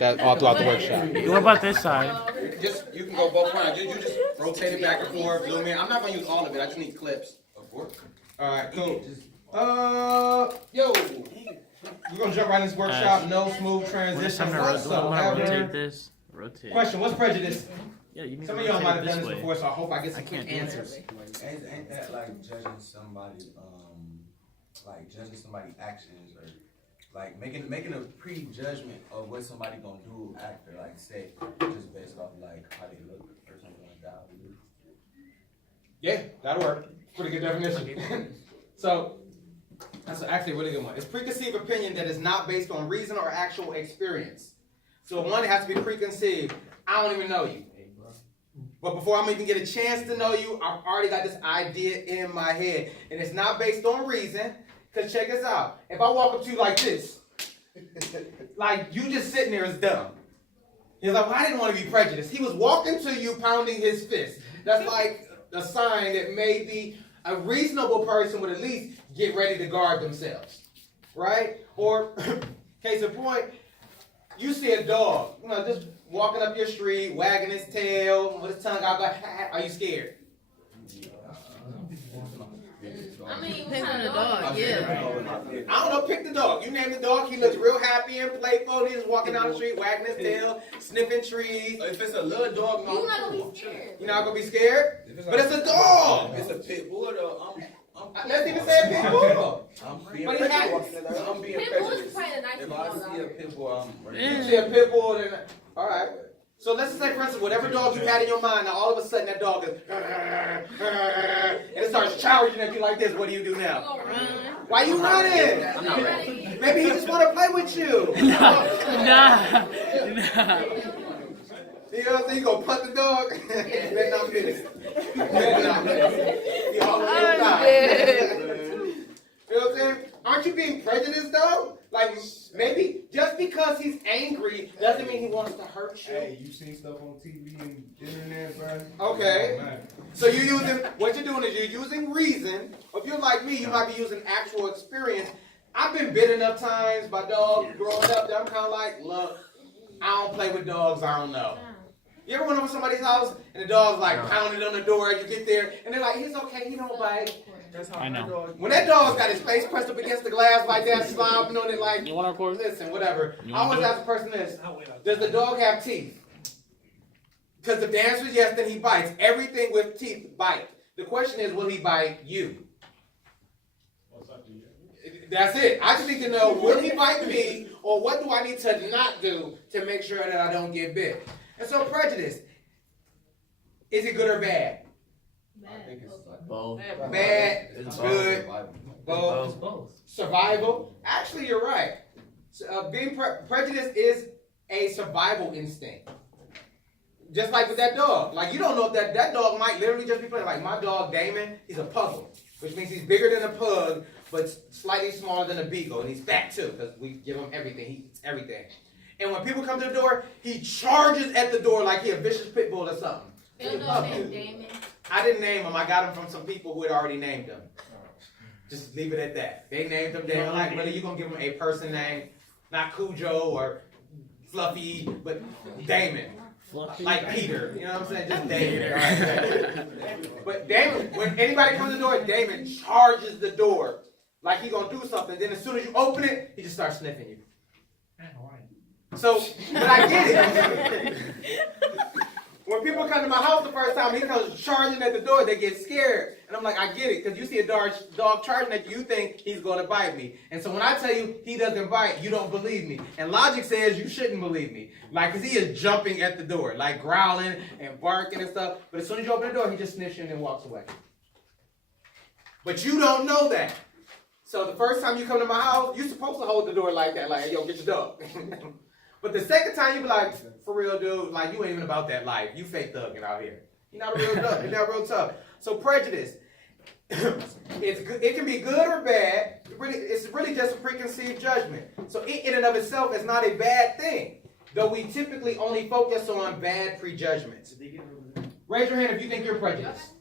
that all throughout the workshop. What about this side? You can go both rounds. You just rotate it back and forth, zoom in. I'm not gonna use all of it. I just need clips. Of course. All right, cool. Yo, we're gonna jump right into this workshop. No smooth transition whatsoever. Rotate this. Rotate. Question: what's prejudice? Yeah, you need Some to of y'all might have rotate done this this way. before, so I hope I get some quick do answers. Ain't that like judging somebody's actions, or like making a prejudgment of what somebody gonna do after, like say, just based off like how they look or something like that? Yeah, that'll work. Pretty good definition. So that's actually a really good one. It's preconceived opinion that is not based on reason or actual experience. So one, it has to be preconceived. I don't even know you. But before I'm even get a chance to know you, I've already got this idea in my head. And it's not based on reason. Because check this out. If I walk up to you like this, like you just sitting there is dumb. He's like, well, I didn't want to be prejudiced. He was walking to you pounding his fist. That's like a sign that maybe a reasonable person would at least get ready to guard themselves. Right? Or, case in point, you see a dog, just walking up your street, wagging his tail, with his tongue out, like, are you scared? I mean, what kind of dog? Yeah. I don't know, pick the dog. You name the dog, he looks real happy and playful. He's just walking down the street, wagging his tail, sniffing trees. If it's a little dog, You're not gonna be scared. You're not gonna be scared? But it's a dog! It's a pit bull, though. Let's even say a pit bull. I'm being But he has. prejudiced. I'm being Pit bull is prejudiced. probably the nicest If dog I out see a there. pit bull, I'm You see a pit bull, then alright. So let's say, for instance, whatever dog you had in your mind, now all of a sudden that dog is and it starts charging at you like this. What do you do now? You gonna run? Why you running? I'm not ready. Maybe he just want to play with you. Nah. You know what I'm saying? You gonna punt the dog? Better not miss. Better not miss. You all on your side. You know what I'm saying? Aren't you being prejudiced though? Like maybe just because he's angry doesn't mean he wants to hurt you. Hey, you seen stuff on TV and internet, bro? Okay. Oh, man. So what you're doing is you're using reason. Or if you're like me, you might be using actual experience. I've been bit enough times by dogs growing up that I'm kind of like, look, I don't play with dogs, I don't know. You ever went over somebody's house and the dog's like pounding on the door and you get there and they're like, he's okay, he don't bite. I know. When that dog's got his face pressed up against the glass like that, slobbing on it like, You want to record? listen, whatever. You I wanna always do it? ask the person this, does the dog have teeth? Because if the answer is yes, then he bites. Everything with teeth bite. The question is, will he bite you? That's it. I just need to know, will he bite me, or what do I need to not do to make sure that I don't get bit? And so prejudice, is it good or bad? Both. Bad, good, both. Both. Survival. Actually, you're right. Being prejudiced is a survival instinct. Just like with that dog. Like, you don't know if that dog might literally just be playing. Like, my dog, Damon, he's a puggle, which means he's bigger than a pug, but slightly smaller than a beagle. And he's fat, too, because we give him everything. He eats everything. And when people come to the door, he charges at the door like he a vicious pit bull or something. They don't know his name, Damon. I didn't name him. I got him from some people who had already named him. Just leave it at that. They named him Damon. Like, whether you're going to give him a person name, not Cujo or Fluffy, but Damon. Fluffy. Like Peter. You know what I'm saying? Just Damon. Right? But Damon, when anybody comes to the door, Damon charges the door like he going to do something. Then as soon as you open it, he just starts sniffing you. So, but I get it. When people come to my house the first time, he comes charging at the door, they get scared. And I'm like, I get it, because you see a dog charging at you, you think he's going to bite me. And so when I tell you he doesn't bite, you don't believe me. And logic says you shouldn't believe me. Like, because he is jumping at the door, like growling and barking and stuff. But as soon as you open the door, he just sniffs you and walks away. But you don't know that. So the first time you come to my house, you're supposed to hold the door like that, like, yo, get your dog. But the second time you be like, for real, dude, like you ain't even about that life. You fake thugging out here. You're not real tough. You're not real tough. So prejudice, it can be good or bad. It's really just a preconceived judgment. So it in and of itself is not a bad thing, though we typically only focus on bad prejudgments. Raise your hand if you think you're prejudiced.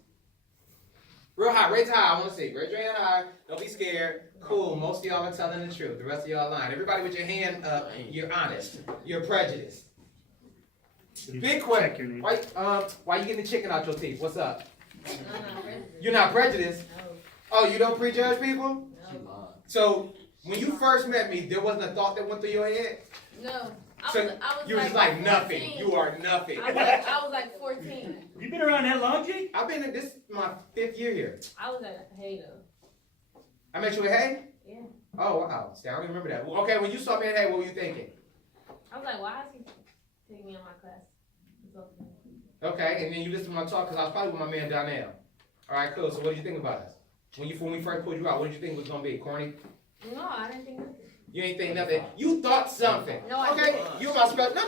Real high, raise high, I want to see. Raise your hand high, don't be scared. Cool, most of y'all are telling the truth. The rest of y'all lying. Everybody with your hand up, you're honest. You're prejudiced. Big question. Why you getting the chicken out your teeth? What's up? You're not prejudiced? No. Oh, you don't prejudge people? No. So, when you first met me, there wasn't a thought that went through your head? No. So, I was you were just like nothing. 14. You are nothing. I was like 14. You been around that long, G? I've been in this my 5th year here. I was at Haydo. I met you at Hay? Yeah. Oh, wow. See, I don't even remember that. Okay, when you saw me at Hay, what were you thinking? I was like, why is he taking me in my class? It's okay. Okay, and then you listened to my talk because I was probably with my man Donnell. All right, cool. So what did you think about us? When we first pulled you out, what did you think was going to be? Corny? No, I didn't think nothing. You ain't think nothing. You thought something. No, I okay, didn't. you must spell. No.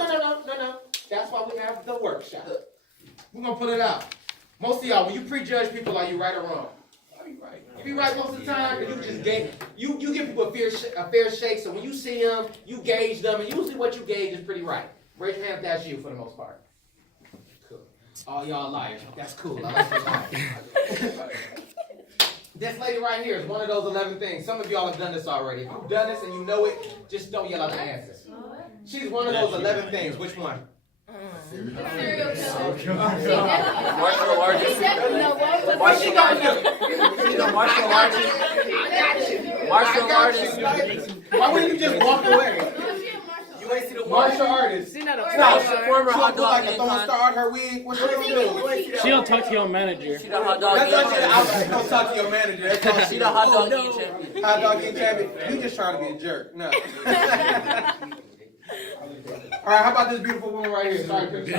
That's why we have the workshop. We're going to put it out. Most of y'all, when you prejudge people, are you right or wrong? You be right most of the time, and you just gauge. You give people a fair shake. So when you see them, you gauge them, and usually what you gauge is pretty right. Raise your hand if that's you for the most part. Cool. All y'all liars. That's cool. I like your liars. This lady right here is one of those 11 things. Some of y'all have done this already. If you've done this and you know it, just don't yell out the answer. She's one of those 11 things. Which one? Serial killer. Martial artist. Martial artist. Martial artist. Why wouldn't you just walk away? You ain't see the Martial artist. She's not a former She hot don't put like dog a throwing icon. star in her wig. What she gonna do? She don't talk to your manager. She the hot dog That's eating not shit. I was gonna talk to your manager. That's all She the hot dog eating champion. Hot dog eating champion. You just trying to be a jerk. No. All right, how about this beautiful woman right here? Sorry, She's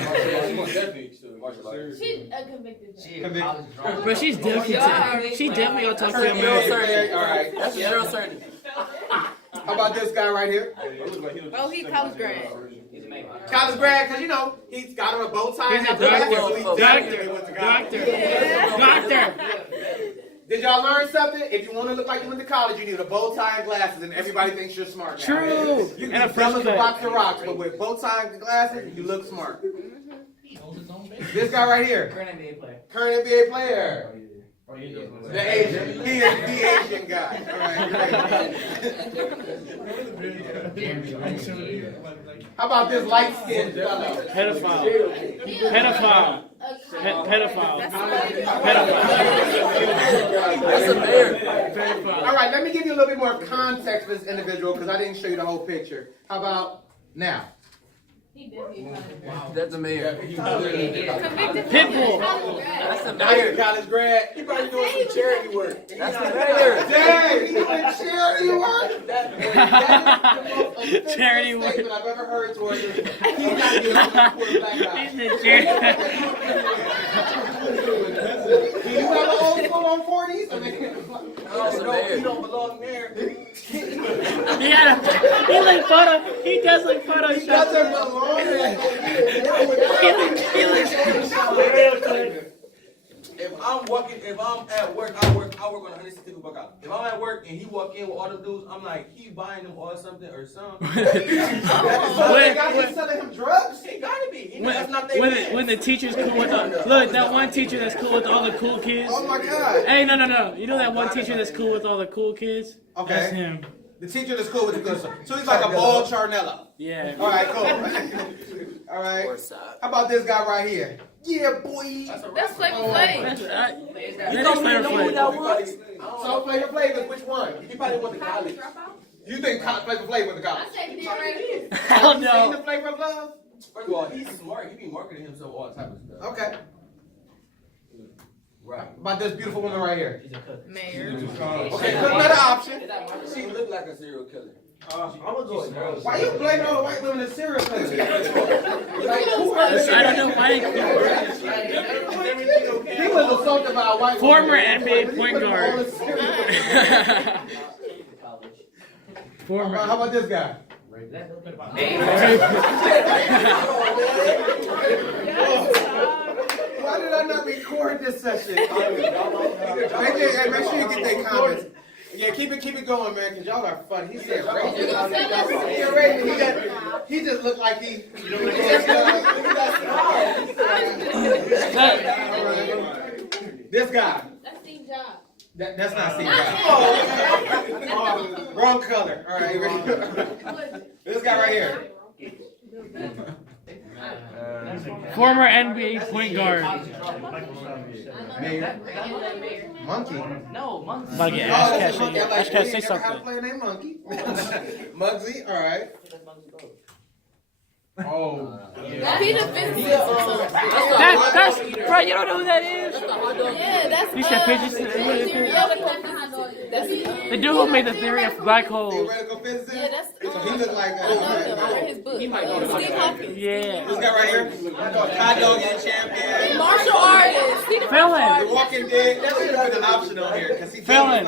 a convicted felon. But she's definitely, she definitely gonna talk to your manager. All right. That's a drill sergeant. How about this guy right here? Oh, he's college grad. College grad, because you know, he's got on a bow tie. He's a doctor. Did y'all learn something? If you want to look like you went to college, you need a bow tie and glasses, and everybody thinks you're smart now. True. You And a can dumb as a fresh box cut. of rocks, but with bow tie and glasses, you look smart. This guy right here. Current NBA player. The Asian. He is the Asian guy. All right. How about this light-skinned fellow? Pedophile. That's a mayor. All right, let me give you a little bit more context for this individual because I didn't show you the whole picture. How about now? He definitely That's a mayor. convicted. Pitbull. That's a Now you're a mayor. college grad. He probably doing some charity work. That's a mayor. Dang, he doing charity work? That is the most offensive Charity work. statement I've ever heard towards him. He's not getting on the black guy. He's the charity. Do you have an old school on 40s? I mean, That's a mayor. you don't belong there. He like photo. He does like photo. He doesn't belong there. If I'm at work, I work on 160 workout. If I'm at work and he walk in with all them dudes, I'm like, he buying them all something or something. So they got you selling him drugs? He gotta be. That's not their When the teacher's cool with look, that one teacher that's cool with all the cool kids. Oh my God. Hey, no. You know that one teacher that's cool with all the cool kids? Okay. That's him. The teacher that's cool with the good stuff. So he's like a bald Charnella. Yeah. All right, cool. All right. How about this guy right here? Yeah, boy. That's Flavor Flav. That is Flavor Flav. So Flavor Flav is which one? He probably went to college. You think Flavor Flav went to college? I said he did right. Hell Seen no. the Flavor of Love? First of all, he's smart. He be marketing himself all type of stuff. Okay. Right. About this beautiful woman right here. Mayor. Okay, cook better option. She look like a serial killer. Why you blaming all the white women as serial killers? I don't know why. He was assaulted by a white Former woman. NBA point guard. Former. How about this guy? Why did I not record this session? Make sure you get their comments. Yeah, keep it going, man, because y'all are fun. He said he just looked like he. This guy. That's Steve Jobs. That's not C. Not Oh, wrong color. All right, ready? This guy right here. Former NBA point guard. Monkey. Monkey, Ash Cash, say something. How to play name Monkey? Muggsy. All right. Oh. He the physicist. That's bro. You don't know who that is? Yeah, that's You said pictures. The dude who made the theory of black holes. Theoretical physicist. Yeah, that's. So he look like. I know him. I read his book. He might know Steve Hawkins. Yeah. This guy right here. Hot dog eating champion. Martial artist. He the Felon. The Walking Dead. That should have been an option on here because he Felon.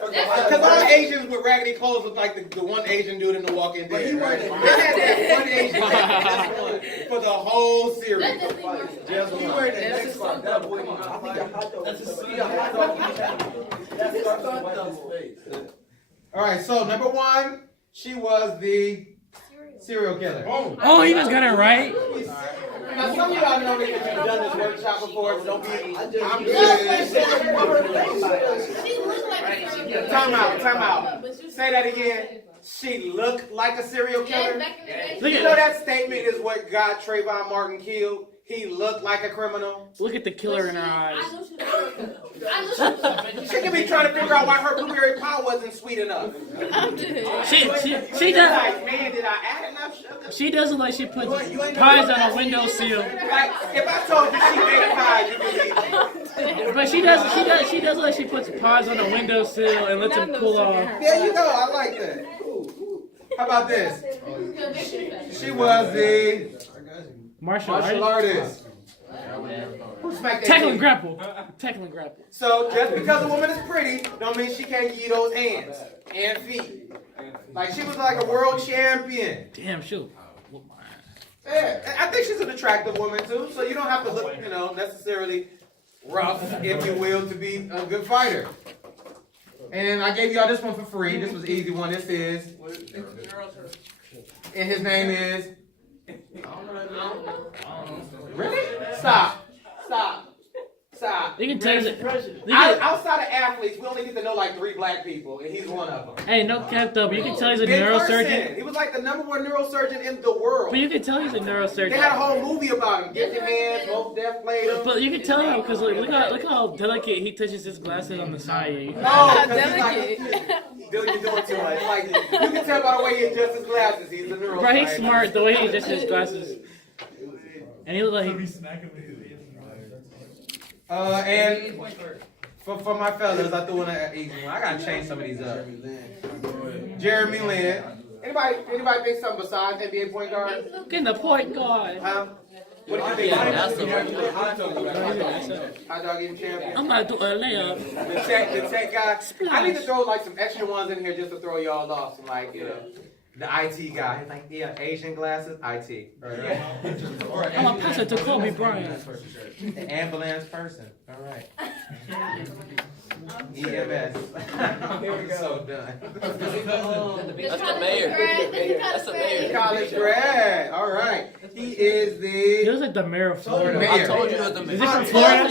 Because all Asians with raggedy clothes look like the one Asian dude in The Walking Dead. They had that one Asian just one for the whole series. Just one. All right, so number one, she was the serial killer. Oh, he just got it right. Now some of y'all know because you've done this workshop before, so don't be. I'm good. Time out. Say that again. She looked like a serial killer. You know that statement is what got Trayvon Martin killed. He looked like a criminal. Look at the killer in her eyes. She could be trying to figure out why her blueberry pie wasn't sweet enough. She does. Like, man, did I add enough sugar? She does look like she puts pies on a windowsill. Like, if I told you she made a pie, you believe it. But she does look like she puts pies on a windowsill and lets them cool off. There you go. I like that. How about this? She was the Martial artist. Who smacked that Tackle and kid? grapple. Tackle and grapple. So just because a woman is pretty, don't mean she can't give you those hands and feet. Like she was like a world champion. Damn, shoot. Yeah, I think she's an attractive woman too. So you don't have to look, necessarily rough, if you will, to be a good fighter. And I gave y'all this one for free. This was an easy one. This is, and his name is. Really? Stop. You can tell Outside of athletes, we only get to know like 3 black people, and he's one of them. Hey, no cap though, but you can tell he's a Ben neurosurgeon. Carson. He was like the #1 neurosurgeon in the world. But you can tell he's a They had a neurosurgeon. whole movie about him. Gifted hands, both deaf played him. But you can tell him because look how delicate he touches his glasses on the side. No, because he's like, dude, you're doing too much. Like, you can tell by the way he adjusts his glasses. He's a neuroscientist. Bro, he's smart the way he adjusts his glasses. And he look like and for my fellas, I threw in an easy one. I gotta change some of these up. Jeremy Lin. Anybody think something besides NBA point guard? getting the point guard. Huh? What do you think? Yeah, that's the Hot dog eating champion. I'm about to do a layup. The tech guy. I need to throw like some extra ones in here just to throw y'all off. Some like, the IT guy. He's like, yeah, Asian glasses, IT. Right. I'm a passer to Kobe Bryant. The ambulance person. All right. EMS. I'm so done. That's the mayor. That's the mayor. College grad. All right. He is He the looks like the mayor of Florida. Mayor. I told you it was the Is mayor. he from Florida?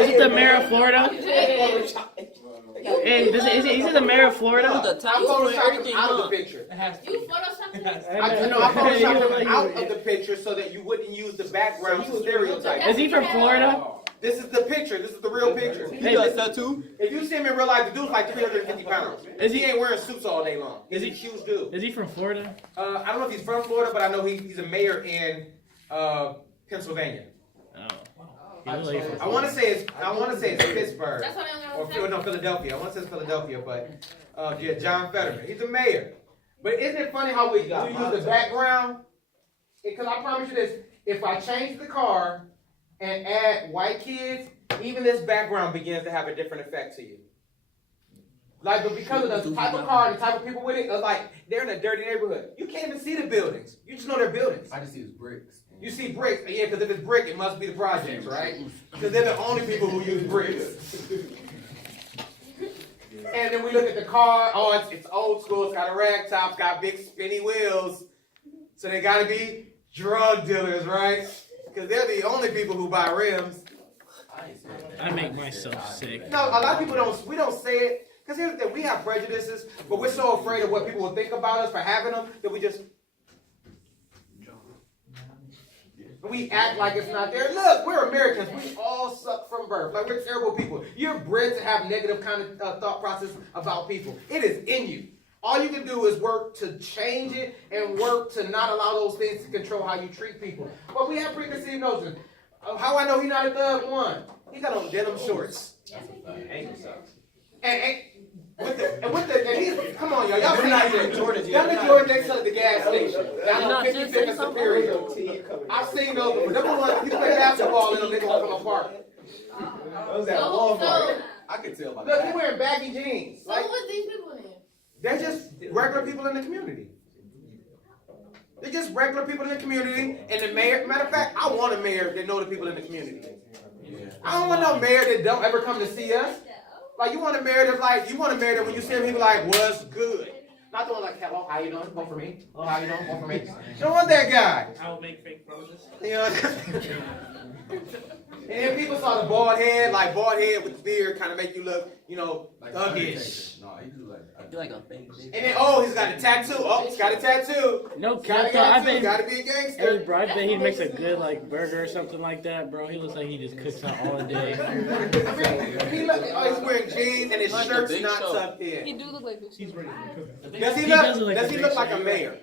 Is it the mayor of Florida? Hey, is he the mayor of Florida? The I top photoshopped him out of the picture. I photoshopped him out of the picture so that you wouldn't use the background to stereotype. Is he from Florida? This is the picture. This is the real picture. Hey, tattoo? If you see him in real life, the dude's like 350 pounds. He ain't wearing suits all day long. He's a huge dude. Is he from Florida? I don't know if he's from Florida, but I know he's a mayor in Pennsylvania. Oh. I want to say it's Pittsburgh or Philadelphia. I want to say it's Philadelphia, but John Fetterman. He's a mayor. But isn't it funny how we use the background? Because I promise you this: if I change the car and add white kids, even this background begins to have a different effect to you. Like, but because of the type of car and the type of people with it, it's like they're in a dirty neighborhood. You can't even see the buildings. You just know they're buildings. I just see his bricks. You see bricks, yeah, because if it's brick, it must be the projects, right? Because they're the only people who use bricks. And then we look at the car. Oh, it's old school. It's got a rag top. It's got big spinny wheels. So they got to be drug dealers, right? Because they're the only people who buy rims. I make myself sick. No, a lot of people we don't say it, because here's the thing, we have prejudices, but we're so afraid of what people will think about us for having them, that we just, we act like it's not there. Look, we're Americans, we all suck from birth, like we're terrible people. You're bred to have negative kind of thought process about people. It is in you. All you can do is work to change it and work to not allow those things to control how you treat people. But we have preconceived notions. How I know he's not a thug? One, he got on denim shorts. And he's, come on, y'all seen these Jordans. Them the Jordan they sell at the gas station. Down on 55th and Superior. I've seen those. But them the ones, you play basketball in them, they gonna come apart. Those at Walmart. I can tell by Look, that. he's wearing baggy jeans. So what's these people in? They're just regular people in the community. They're just regular people in the community. And the mayor, matter of fact, I want a mayor that know the people in the community. I don't want no mayor that don't ever come to see us. Like, you want a mayor that's like, you want a mayor that when you see him, he be like, what's good? Not the one like, hello, how you doing? Vote for me. Oh, how you doing? Vote for me. You don't want that guy. I will make fake roses. You know, and then people saw the bald head with the beard kind of make you look, you know, Like thuggish. No, he do like. You like a fake. And then, oh, he's got a tattoo. Oh, he's got a tattoo. No Got a cap, though. I tattoo. bet. Got to be a gangster. Hey, bro, I bet he makes a good like burger or something like that, bro. He looks like he just cooks out all day. He's wearing jeans and his Like a shirt's big not show. tucked He in. do look like this. He's ready to cook. Does he does look like a mayor?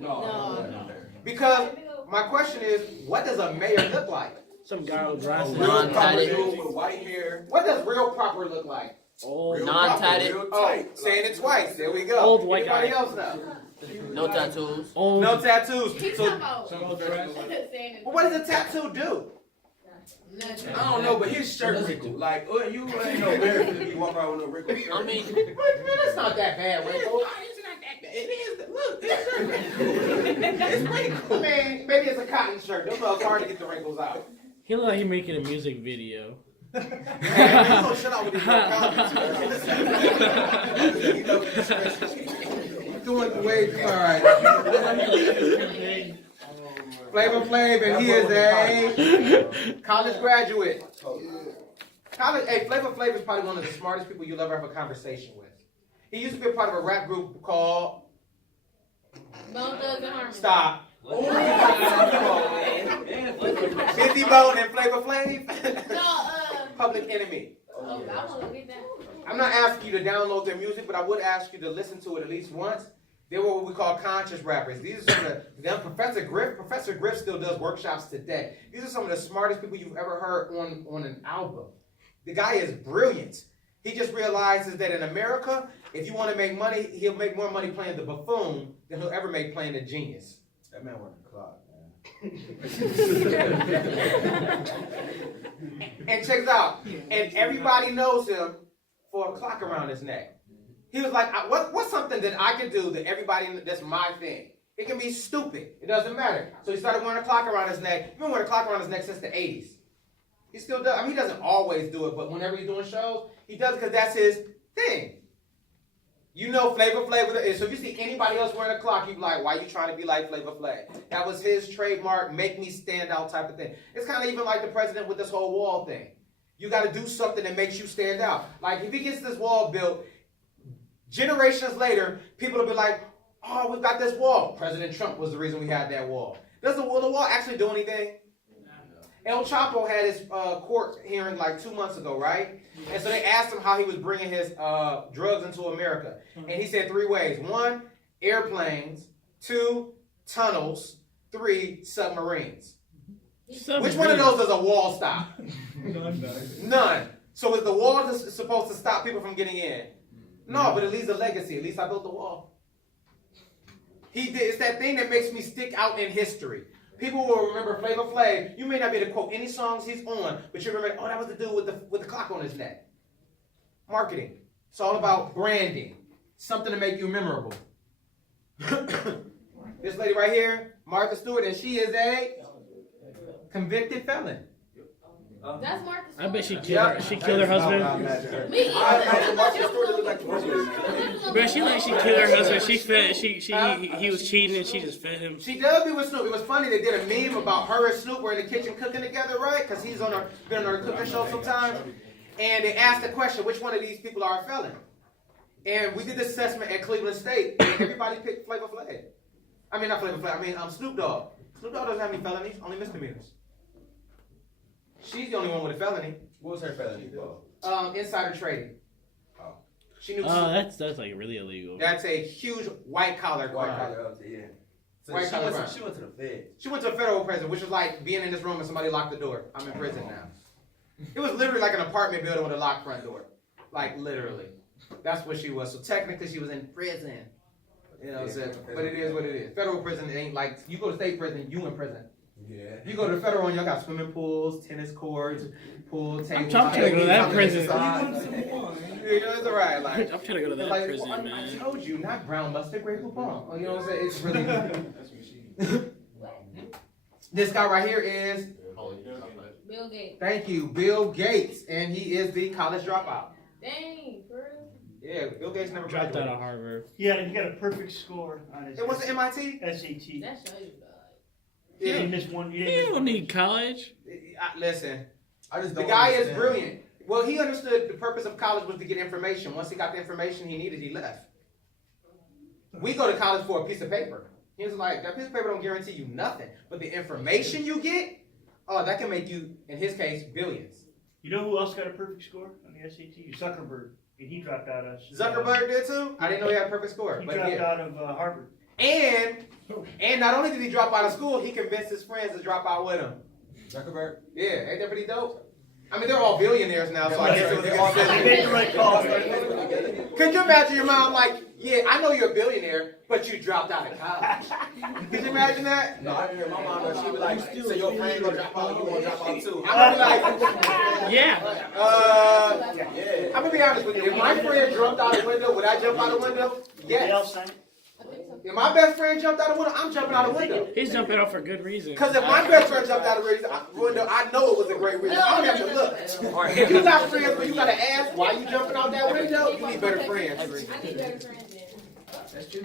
No. Because my question is, what does a mayor look like? Some guy with glasses. Non-tatted. With white hair. What does real proper look like? Old. Non-tatted. Oh, saying it twice. There we go. Old white Anybody guy. else know? No tattoos. Old. No tattoos. He's So, talking about saying it. well, what does a tattoo do? I don't know, but his shirt wrinkled. Like, you ain't no bear to be walking around with no wrinkled shirt. I mean, Man, it's not that bad, Rico. It's not that bad. It is. Look, his shirt wrinkled. It's wrinkled. I mean, maybe it's a cotton shirt. Those are hard to get the wrinkles out. He look like he making a music video. Man, you gonna shut up with these comments. Doing way all right. Flavor Flav, and he is a college graduate. Flavor Flav is probably one of the smartest people you'll ever have a conversation with. He used to be a part of a rap group called Bone Thugs and Harmony. Stop. Busy Bone and Flavor Flav. No, Public Enemy. I want to get that. I'm not asking you to download their music, but I would ask you to listen to it at least once. They were what we call conscious rappers. These are some of them. Professor Griff still does workshops today. These are some of the smartest people you've ever heard on an album. The guy is brilliant. He just realizes that in America, if you want to make money, he'll make more money playing the buffoon than he'll ever make playing the genius. That man worked the clock, man. And check it out. And everybody knows him for a clock around his neck. He was like, what's something that I can do that everybody, that's my thing? It can be stupid. It doesn't matter. So he started wearing a clock around his neck. He's been wearing a clock around his neck since the 80s. He still does. I mean, he doesn't always do it, but whenever he's doing shows, he does it because that's his thing. You know Flavor Flav. So if you see anybody else wearing a clock, you be like, why you trying to be like Flavor Flav? That was his trademark, make me stand out type of thing. It's kind of even like the president with this whole wall thing. You got to do something that makes you stand out. Like if he gets this wall built, generations later, people will be like, oh, we've got this wall. President Trump was the reason we had that wall. Will the wall actually do anything? El Chapo had his court hearing like 2 months ago, right? And so they asked him how he was bringing his drugs into America. And he said 3 ways. 1, airplanes. 2, tunnels. 3, submarines. Which one of those does a wall stop? None. So is the wall supposed to stop people from getting in? No, but it leaves a legacy. At least I built the wall. He did. It's that thing that makes me stick out in history. People will remember Flavor Flav. You may not be able to quote any songs he's on, but you remember, oh, that was the dude with the clock on his neck. Marketing. It's all about branding. Something to make you memorable. This lady right here, Martha Stewart, and she is a convicted felon. That's Martha's I bet she story. killed her. She killed her husband. Me either. I imagine Martha's story She look like was the Bro, she like she killed her husband. She fed. He was cheating and she just fed him. She does be with Snoop. It was funny. They did a meme about her and Snoop were in the kitchen cooking together, right? Because he's been on her cooking show sometimes. And they asked the question, which one of these people are a felon? And we did this assessment at Cleveland State, and everybody picked Flavor Flav. I mean, not Flavor Flav. I mean, Snoop Dogg. Snoop Dogg doesn't have any felonies, only misdemeanors. She's the only one with a felony. What was her felony for? Insider trading. Oh. She knew. Oh, that's like really illegal. That's a huge white collar crime. White collar, yeah. So White collar crime. she went to the Fed. She went to a federal prison, which is like being in this room and somebody locked the door. I'm in prison now. It was literally like an apartment building with a locked front door. Like literally. That's what she was. So technically she was in prison. You know what I'm saying? But it is what it is. Federal prison, it ain't like, you go to state prison, you in prison. Yeah. You go to the federal one, y'all got swimming pools, tennis courts, pool tables. I'm trying to go to that prison. Yeah, it's alright. Like, I'm trying to go to that like, prison, well, I man. told you, not brown mustard, Grey Poupon. You know what I'm saying? It's really. This guy right here is, Bill Gates. thank you, Bill Gates, and he is the college dropout. Dang, for real? Yeah, Bill Gates never Dropped out graduated. of Harvard. Yeah, he got a perfect score on his It wasn't MIT. SAT. That show you, God. You Yeah. didn't miss one. You You didn't don't miss need college. Listen, I just the don't guy is understand. brilliant. Well, he understood the purpose of college was to get information. Once he got the information he needed, he left. We go to college for a piece of paper. He was like, that piece of paper don't guarantee you nothing. But the information you get, oh, that can make you, in his case, billions. You know who else got a perfect score on the SAT? Zuckerberg. And he dropped out of. Zuckerberg did too? I didn't know he had a perfect score. He But dropped yeah. out of Harvard. And not only did he drop out of school, he convinced his friends to drop out with him. Zuckerberg? Yeah, ain't that pretty dope? I mean, they're all billionaires now, so I guess it was a They good made decision. the right call. Could you imagine your mom like, yeah, I know you're a billionaire, but you dropped out of college. Could you imagine that? No, I didn't hear my mom, but she was like, so your friend gonna drop out, you gonna drop out too. I'm gonna be like, Yeah. Yeah. I'm gonna be honest with you. If my friend jumped out the window, would I jump out the window? Anybody else Yes. sign it? I think so. If my best friend jumped out the window, I'm jumping out the window. He's jumping out for good reason. Because if my best friend jumped out the window, I know it was a great reason. I don't have to look. If you got friends where you gotta ask why you jumping out that window, you need better friends. I need better friends then. That's true.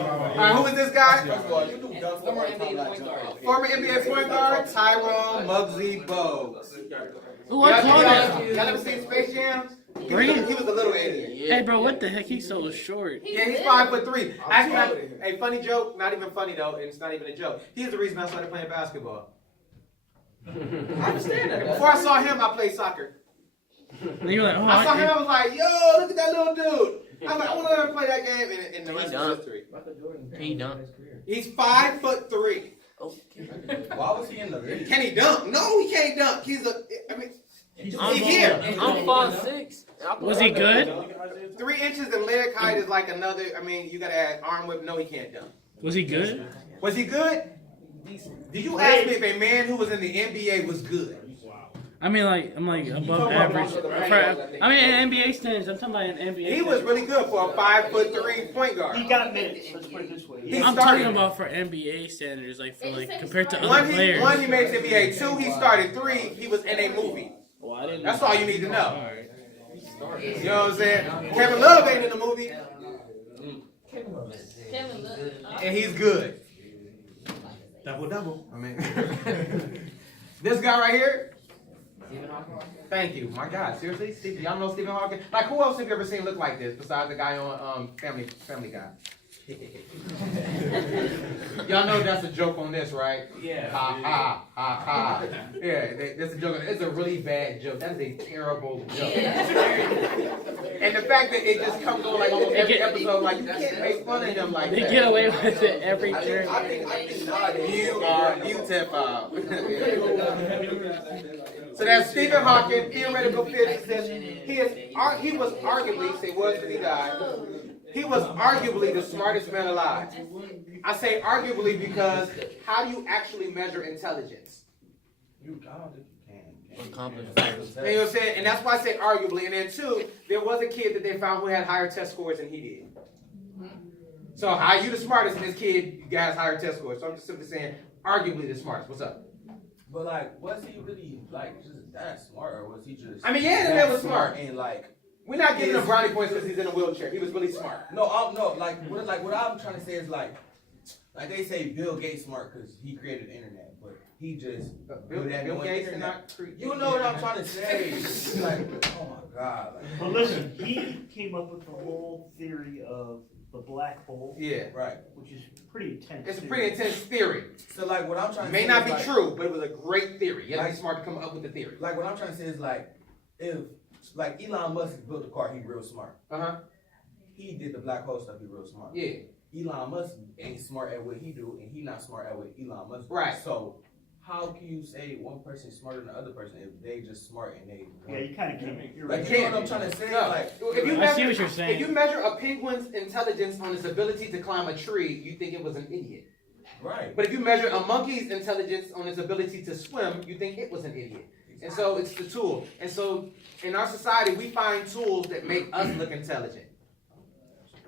All right, who is this guy? First of all, you do dumb Former stuff NBA like point guard. Former NBA point guard Tyrone Muggsy Bogues. Ooh, I called Y'all it. ever seen Space Jam? He Green. was a little alien. Hey, bro, what the heck? He's so short. Yeah, he's 5'3". Actually, a funny joke, not even funny though, and it's not even a joke. He's the reason I started playing basketball. I understand that. Before I saw him, I played soccer. And you're like, oh, I saw him, I was like, yo, look at that little dude. I'm like, I want to learn to play that game, and the rest is history. He dunk. He's 5'3". Why was he in the league? Can he dunk? No, he can't dunk. He's a, I mean, he's here. I'm 5'6". Was he good? 3 inches in leg height is like another, I mean, you gotta add arm whip. No, he can't dunk. Was he good? Was he good? Did you ask me if a man who was in the NBA was good? I mean, like, I'm like above average. I mean, in NBA standards, I'm talking about an NBA. He was really good for a 5'3" point guard. He got minutes. Let's put it this way. He I'm started. talking about for NBA standards, like for like compared to other One, he players. made the NBA. 2, he started. 3, he was in a movie. Well, I didn't That's know. all you need to know. Alright. You know what I'm saying? Kevin Love ain't in the movie, Kevin Love. and he's good. Double. I mean, this guy right here. Thank you. My God, seriously, Steve, y'all know Stephen Hawking? Like, who else have you ever seen look like this besides the guy on Family Guy? Y'all know that's a joke on this, right? Yeah. Ha ha ha ha. Yeah, that's a joke. It's a really bad joke. That is a terrible joke. And the fact that it just comes on like almost every episode, like you can't make fun of him like They that. get away with it every I turn. think nowadays You are UTEP. So that's Stephen Hawking, theoretical physicist. He was arguably, say was because he died. He was arguably the smartest man alive. I say arguably because how do you actually measure intelligence? I don't think you can. You know what I'm saying? And that's why I say arguably. And then 2, there was a kid that they found who had higher test scores than he did. So how are you the smartest and this kid, you guys higher test scores? So I'm just simply saying arguably the smartest. What's up? But like, was he really like just that smart, or was he just? I mean, yeah, the man was smart. And like, We're not giving him brownie points because he's in a wheelchair. He was really smart. no, like what I'm trying to say is like they say Bill Gates smart because he created the internet, but he just Bill Gates did not create. You know what I'm trying to say? Like, oh my God. Like, But listen, he came up with the whole theory of the black hole, Yeah, right. which is pretty intense. it's a theory. pretty intense theory. So like, what I'm trying It to may say not is, be like, true, but it was a great theory. You have to be smart to come up with the theory. Like what I'm trying to say is like, if like Elon Musk built the car, he real smart. He did the black hole stuff, he real smart. Yeah. Elon Musk ain't smart at what he do, and he not smart at what Elon Musk do. Right. So how can you say one person is smarter than the other person if they just smart and they? Yeah, you kind of can't. You're Like, right. you know what I'm trying to say? No. Like, If you I measure, see what you're saying. If you measure a penguin's intelligence on its ability to climb a tree, you think it was an idiot. right. But if you measure a monkey's intelligence on its ability to swim, you think it was an idiot. And so it's the tool. And so in our society, we find tools that make us look intelligent.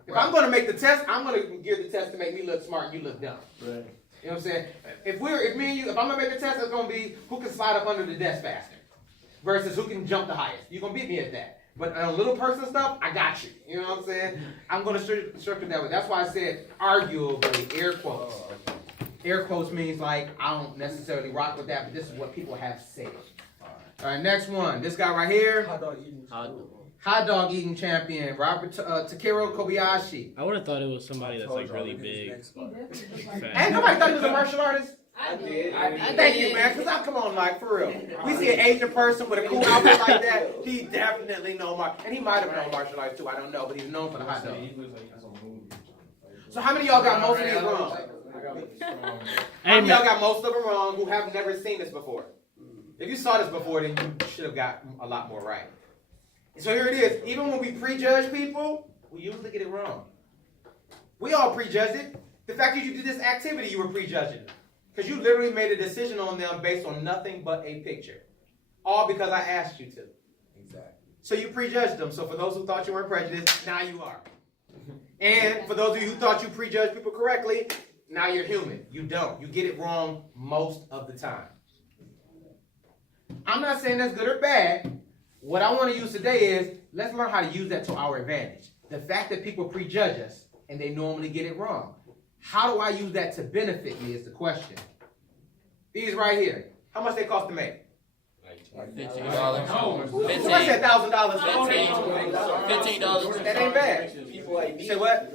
If I'm going to make the test, I'm going to gear the test to make me look smart and you look dumb. Right. You know what I'm saying? If me and you, if I'm going to make a test, it's going to be who can slide up under the desk faster versus who can jump the highest. You're going to beat me at that. But on little person stuff, I got you. You know what I'm saying? I'm going to structure that way. That's why I said arguably, air quotes. Air quotes means like, I don't necessarily rock with that, but this is what people have said. All right, next one. This guy right here. Hot dog eating champion, Robert Takeru Kobayashi. I would have thought it was somebody that's like really big. Ain't nobody thought he was a martial artist. I did. Thank you, man, because come on, like, for real. We see an Asian person with a cool outfit like that, he definitely know martial, and he might have known martial arts too, I don't know, but he's known for the hot dog. So how many of y'all got most of these wrong? How many of y'all got most of them wrong who have never seen this before? If you saw this before, then you should have got a lot more right. So here it is. Even when we prejudge people, we usually get it wrong. We all prejudge it. The fact that you did this activity, you were prejudging it. Because you literally made a decision on them based on nothing but a picture. All because I asked you to. Exactly. So you prejudged them. So for those who thought you weren't prejudiced, now you are. And for those of you who thought you prejudged people correctly, now you're human. You don't. You get it wrong most of the time. I'm not saying that's good or bad. What I want to use today is, let's learn how to use that to our advantage. The fact that people prejudge us and they normally get it wrong. How do I use that to benefit me is the question. These right here, how much they cost to make? $15. Somebody said $1,000. $15. That ain't bad. You say what?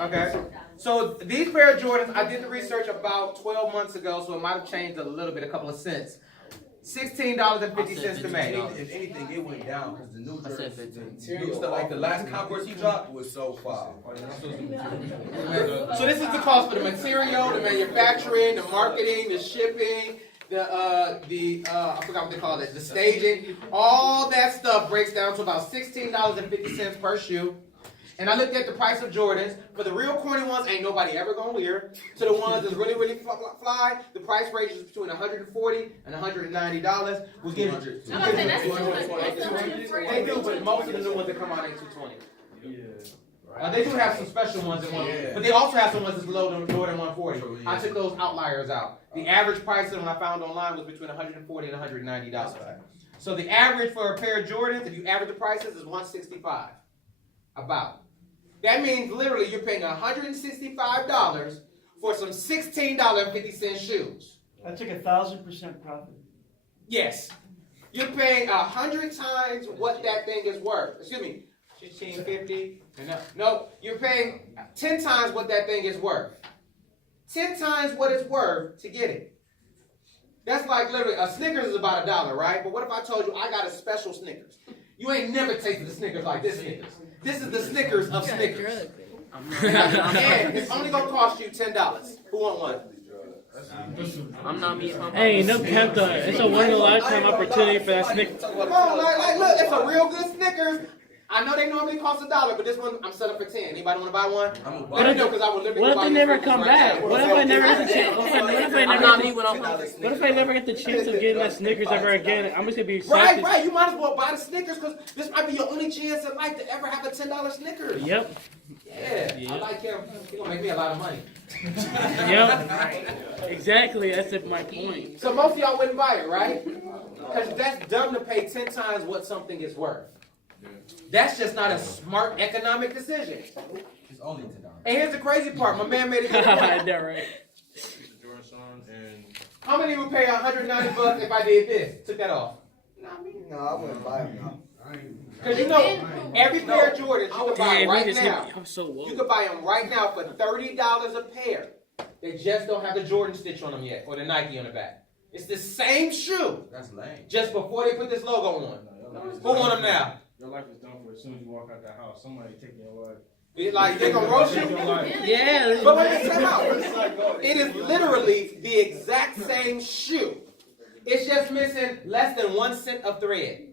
Okay. So these pair of Jordans, I did the research about 12 months ago, so it might have changed a little bit, a couple of cents. $16.50 to make. If anything, it went down because the new I said Jordans, 15. new stuff like the last Converse he dropped was so far. So this is the cost for the material, the manufacturing, the marketing, the shipping, I forgot what they call it, the staging. All that stuff breaks down to about $16.50 per shoe. And I looked at the price of Jordans. For the real corny ones, ain't nobody ever gonna wear. So the ones that's really, really fly, the price ranges between $140 and $190. We'll give it. They do, but most of the new ones that come out ain't $220. They do have some special ones that want, but they also have some ones that's lower than $140. I took those outliers out. The average price of them I found online was between $140 and $190. So the average for a pair of Jordans, if you average the prices, is $165. About. That means literally you're paying $165 for some $16.50 shoes. That's like 1,000% profit. Yes. You're paying 100 times what that thing is worth. Excuse me, $16.50. No, you're paying 10 times what that thing is worth. 10 times what it's worth to get it. That's like literally, a Snickers is about $1, right? But what if I told you I got a special Snickers? You ain't never tasted the Snickers like this Snickers. This is the Snickers of Snickers. And it's only going to cost you $10. Who want one? I'm not me. Hey, no cap though. It's a once in a lifetime opportunity for that Snickers. Come on, like, look, it's a real good Snickers. I know they normally cost $1, but this one I'm selling for 10. Anybody want to buy one? I'm gonna Let me buy know because I will literally What if buy they these never freaking come right back? now. What if I never get the chance? What if I I'm never not get me the, when I'm. what if I never get the chance of getting that Snickers ever again? I'm just gonna be Right, excited. right. You might as well buy the Snickers because this might be your only chance in life to ever have a $10 Snickers. Yep. Yeah, I Yep. like him. He's gonna make me a lot of money. Yep. Exactly. That's my point. So most of y'all wouldn't buy it, right? Because that's dumb to pay 10 times what something is worth. That's just not a smart economic decision. It's only $10. And here's the crazy part. My man made a good I point. know, right? How many would pay $190 if I did this? Took that off. No, I wouldn't buy them. No. Because you know, every pair of Jordans you can buy Damn, right he just now. hit me. I'm so woke. You can buy them right now for $30 a pair. They just don't have the Jordan stitch on them yet, or the Nike on the back. It's the same shoe, That's lame. just before they put this logo on. Who want them now? Your life is done for as soon as you walk out that house. Somebody taking your life. It's like they gonna roast you. Take your life. Yeah. But wait, time out. It is literally the exact same shoe. It's just missing less than 1 cent of thread.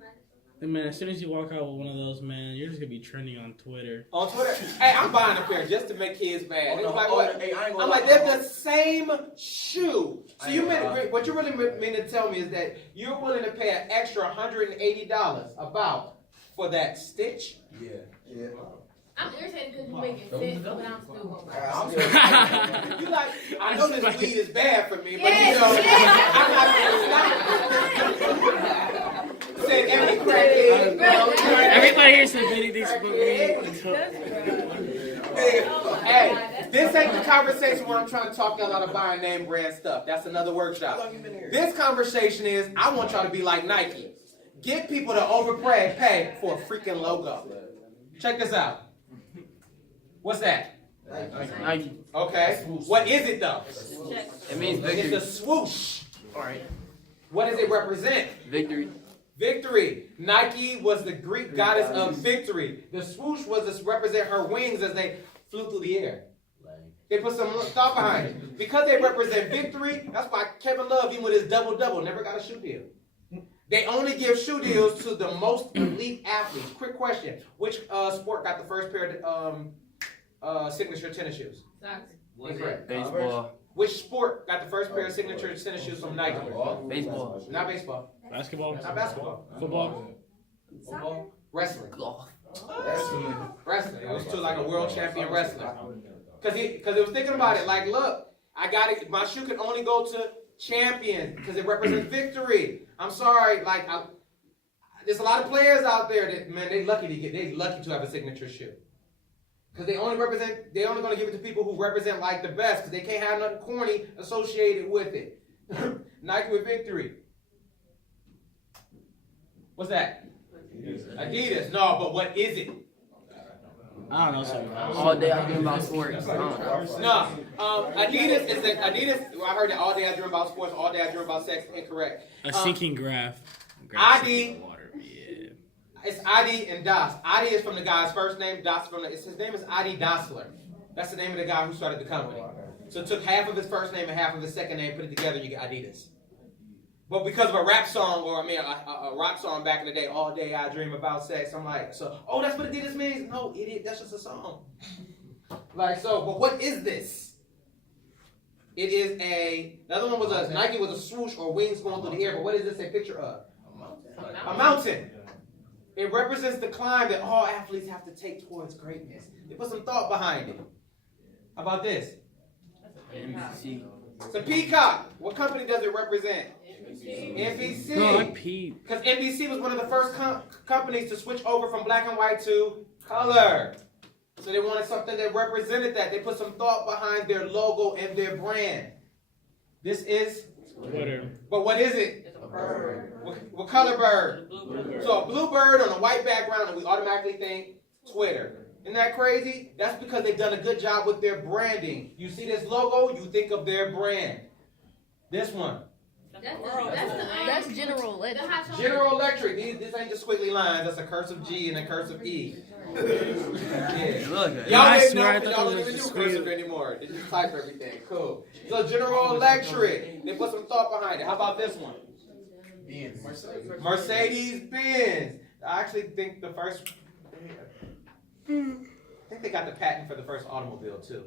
Man, as soon as you walk out with one of those, man, you're just gonna be trending on Twitter. On Twitter, hey, I'm buying a pair just to make kids mad. They was like, what? Hey, I ain't gonna I'm like, lie. they're the same shoe. So you mean, what you really mean to tell me is that you're willing to pay an extra $180 about for that stitch? Yeah. Yeah. I'm irritated because you make it fit, but I'm still gonna I'm buy it. still. You like, I know this weed is bad for me, but Yes, you know, yes. I'm not gonna stop. Said every crackhead. Everybody here said Benny thinks about Hey, this ain't the conversation where I'm trying to talk y'all out of buying name brand stuff. That's another workshop. This conversation is, I want y'all to be like Nike. Get people to overpay for a freaking logo. Check this out. What's that? Nike. Okay. What is it though? It means It's victory. a swoosh. Alright. What does it represent? Victory. Victory. Nike was the Greek goddess of victory. The swoosh was to represent her wings as they flew through the air. They put some thought behind it. Because they represent victory, that's why Kevin Love, even with his double-double, never got a shoe deal. They only give shoe deals to the most elite athletes. Quick question. Which sport got the first pair of signature tennis shoes? Socks. Incorrect. Baseball. Which sport got the first pair of signature tennis shoes from Nike? Baseball. Not baseball. Basketball, Not basketball. football. Football. Wrestling. Golf. Wrestling. It was to like a world champion wrestler. Because it was thinking about it. Like, look, I got it. My shoe can only go to champions because it represents victory. I'm sorry. Like, there's a lot of players out there that, man, they lucky to have a signature shoe. Because they're only going to give it to people who represent like the best. Because they can't have nothing corny associated with it. Nike with victory. What's that? Adidas. No, but what is it? I don't know. So All day I dream about sports. I don't know. No. Adidas is Adidas. I heard that all day I dream about sports, all day I dream about sex. Incorrect. a sinking graph. Adi. sinking water. Yeah. It's Adi and Das. Adi is from the guy's first name. Das from his name is Adi Dassler. That's the name of the guy who started the company. So it took half of his first name and half of his second name, put it together, you get Adidas. But because of a rap song, or a rock song back in the day, all day I dream about sex. I'm like, so, oh, that's what Adidas means? No, idiot, that's just a song. Like, so, but what is this? It is the other one was Nike was a swoosh or wings going through the air, but what is this a picture of? A mountain. It represents the climb that all athletes have to take towards greatness. They put some thought behind it. How about this? NBC. It's a peacock. What company does it represent? NBC. No, I peed. Because NBC was one of the first companies to switch over from black and white to color. So they wanted something that represented that. They put some thought behind their logo and their brand. This is Twitter. But what is it? It's a bird. What color bird? So a blue bird on a white background, and we automatically think Twitter. Isn't that crazy? That's because they've done a good job with their branding. You see this logo, you think of their brand. This one. That's General Electric. General Electric. This ain't just squiggly lines. That's a cursive G and a cursive E. Yeah. Look. Y'all I didn't swear I know because thought y'all it don't was even just do cursive anymore. They just type everything. Cool. So General Electric. They put some thought behind it. How about this one? Mercedes-Benz. I actually think the first I think they got the patent for the first automobile too.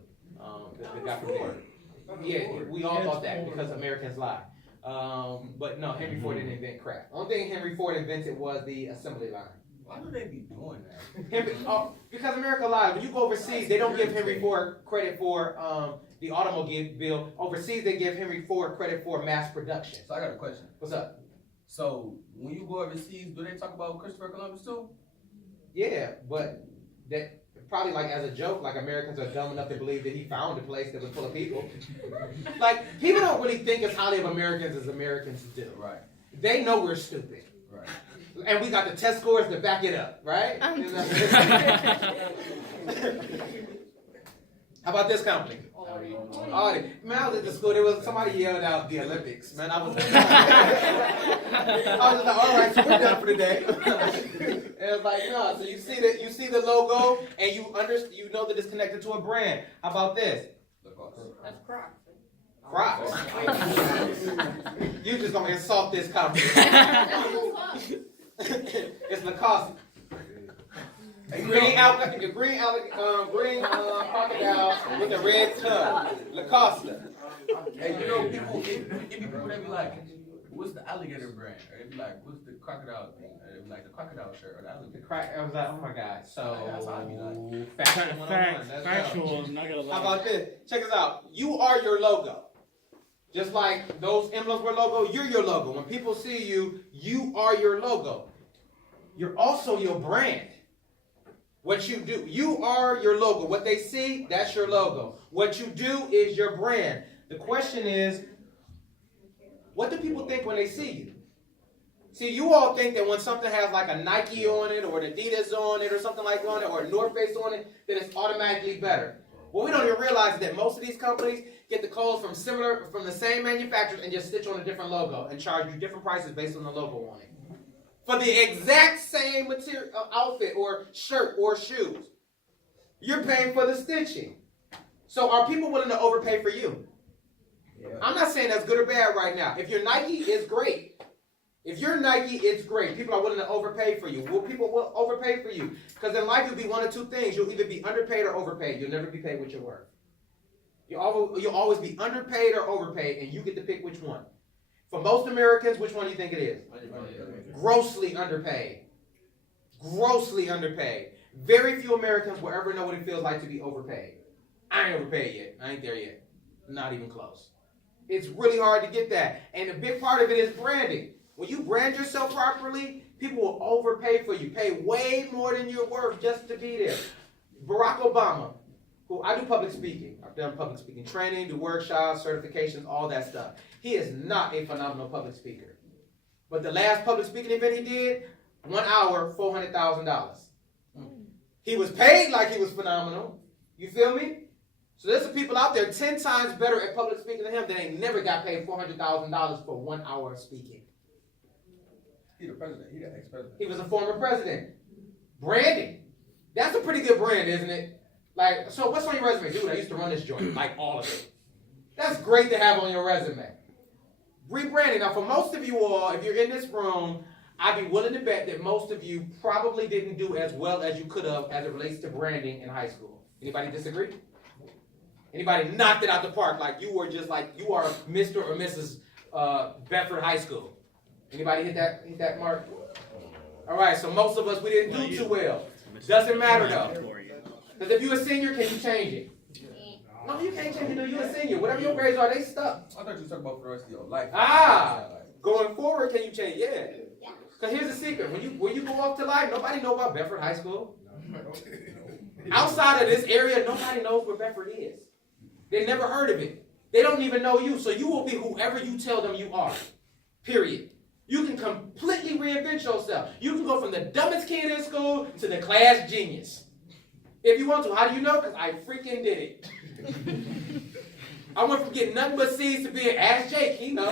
They got from there. Yeah, we all thought that because Americans lie. But no, Henry Ford didn't invent crap. Only thing Henry Ford invented was the assembly line. Why do they be doing that? Because America lies. When you go overseas, they don't give Henry Ford credit for the automobile. Overseas, they give Henry Ford credit for mass production. So I got a question. What's up? So when you go overseas, do they talk about Christopher Columbus too? Yeah, but that probably like as a joke, like Americans are dumb enough to believe that he found a place that was full of people. Like people don't really think as highly of Americans as Americans do. Right. They know we're stupid. Right. And we got the test scores to back it up, right? How about this company? Audi. Man, I was at the school. There was somebody yelled out the Olympics. Man, I was just like, all right, so we're done for the day. And it's like, no. So you see the logo, and you know that it's connected to a brand. How about this? That's Crocs. Crocs. You just gonna insult this company. It's Lacoste. Green crocodile with a red tongue. Lacoste. Hey, you know, people they be like, what's the alligator brand? Or they be like, what's the crocodile thing? Or they be like, the crocodile shirt or the alligator. I was like, oh my God. So, Factual, I'm not gonna lie. How about this? Check this out. You are your logo. Just like those emblems were logo, you're your logo. When people see you, you are your logo. You're also your brand. What you do, you are your logo. What they see, that's your logo. What you do is your brand. The question is, what do people think when they see you? See, you all think that when something has like a Nike on it, or an Adidas on it, or something like on it, or a North Face on it, that it's automatically better. What we don't even realize is that most of these companies get the clothes from the same manufacturers and just stitch on a different logo and charge you different prices based on the logo on it. For the exact same material, outfit or shirt or shoes. You're paying for the stitching. So are people willing to overpay for you? Yeah. I'm not saying that's good or bad right now. If you're Nike, it's great. If you're Nike, it's great. People are willing to overpay for you. People will overpay for you. Because in life, you'll be one of two things. You'll either be underpaid or overpaid. You'll never be paid what you're worth. You'll always be underpaid or overpaid, and you get to pick which one. For most Americans, which one do you think it is? Grossly underpaid. Grossly underpaid. Very few Americans will ever know what it feels like to be overpaid. I ain't overpaid yet. I ain't there yet. Not even close. It's really hard to get that. And a big part of it is branding. When you brand yourself properly, people will overpay for you. Pay way more than you're worth just to be there. Barack Obama, who I do public speaking. I've done public speaking training, do workshops, certifications, all that stuff. He is not a phenomenal public speaker. But the last public speaking event he did, 1 hour, $400,000. He was paid like he was phenomenal. You feel me? So there's some people out there 10 times better at public speaking than him that ain't never got paid $400,000 for 1 hour of speaking. He the president. He the ex-president. He was a former president. Branding. That's a pretty good brand, isn't it? Like, so what's on your resume? Dude, I used to run this joint. Like all of it. That's great to have on your resume. Rebranding. Now, for most of you all, if you're in this room, I'd be willing to bet that most of you probably didn't do as well as you could have as it relates to branding in high school. Anybody disagree? Anybody knocked it out the park like you were just like you are Mr. or Mrs. Bedford High School? Anybody hit that mark? All right, so most of us, we didn't do too well. Doesn't matter though. Because if you're a senior, can you change it? No, you can't change it. No, you're a senior. Whatever your grades are, they stuck. I thought you were talking about for the rest of your life. Going forward, can you change? Yeah. Because here's the secret. When you go off to life, nobody knows about Bedford High School. Outside of this area, nobody knows where Bedford is. They never heard of it. They don't even know you. So you will be whoever you tell them you are. Period. You can completely reinvent yourself. You can go from the dumbest kid in school to the class genius. If you want to. How do you know? Because I freaking did it. I went from getting nothing but C's to being Ask Jake. He knows.